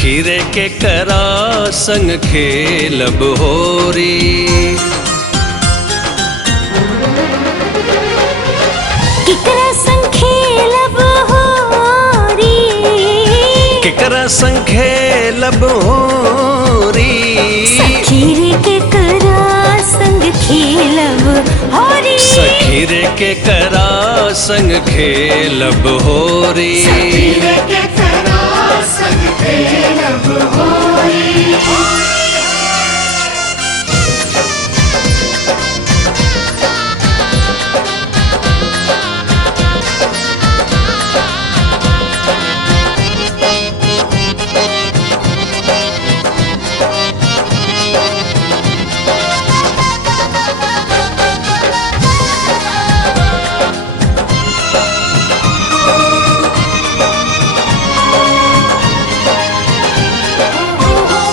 सखी रे के करा संग खेलब होरी। केकरा संग खेलब होरी, केकरा संग खेलब होरी। सखी रे केकरा संग खेलब होरी, सखी रे के करा संग खेलब होरी। सखी रे केकरा संग खेलब होरी।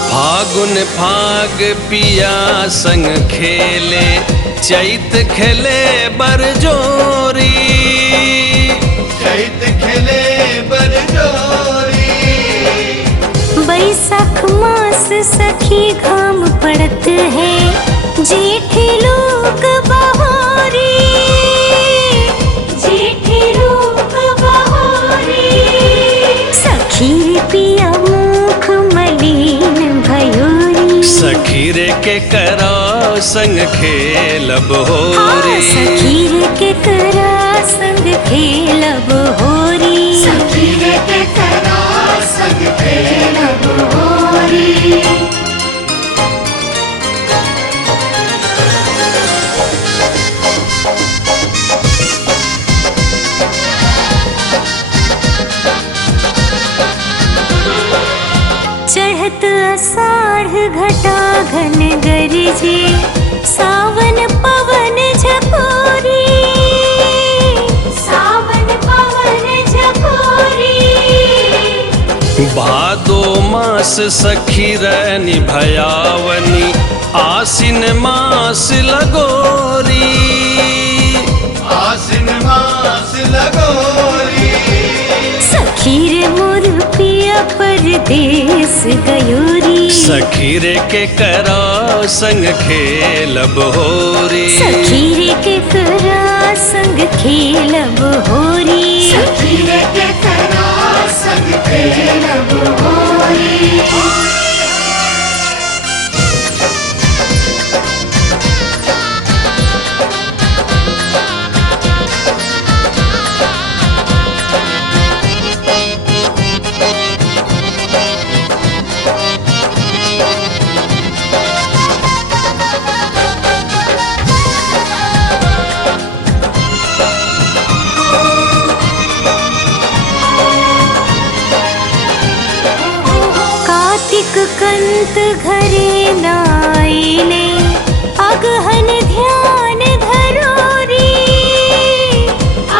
फागुन फाग पिया संग खेले, चैत खेले बरजोरी। चैत खेले बरजोरी। बैसाख मास सखी घाम पड़त है, जेठ लोग बहोरी, जेठ लोग बहोरी। सखी पिया मुख मलिन भयोरी, सखी रे के करा संग खेलब हाँ, होरी। सखी रे केकरा संग खेलब होरी। सखी रे केकरा संग खेलब होरी। चढ़त आषाढ़ घटा घन गरजे, सावन पवन झकोरी, सावन पवन झकोरी। भादो मास सखी रैनी भयावनी, आसिन मास लगोरी। आसिन मास लगोरी। सखी रे मोर पिया परदेस गयोरी, सखी रे के करा संग खेलब होरी। सखी रे केकरा संग खेलब होरी। सखी रे केकरा संग खेलब होरी। कार्तिक कंत घरे नाइले, अगहन ध्यान धरोरी,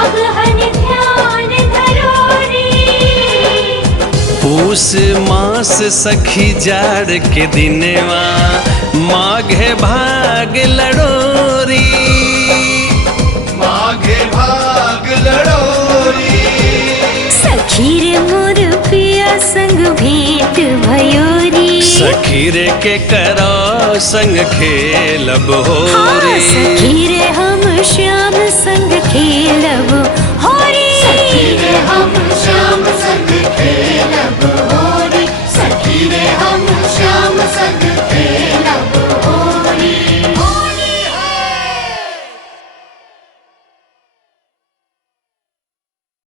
अगहन ध्यान धरोरी। पूस मास सखी जाड़ के दिनवा, माघे भाग लड़ोरी। माघे भाग लड़ोरी। सखी रे मोर पिया संग भेंट भयोरी, सखी रे के करा संग खेलब हाँ, होरी। सखी रे हम श्याम संग खेलब हो।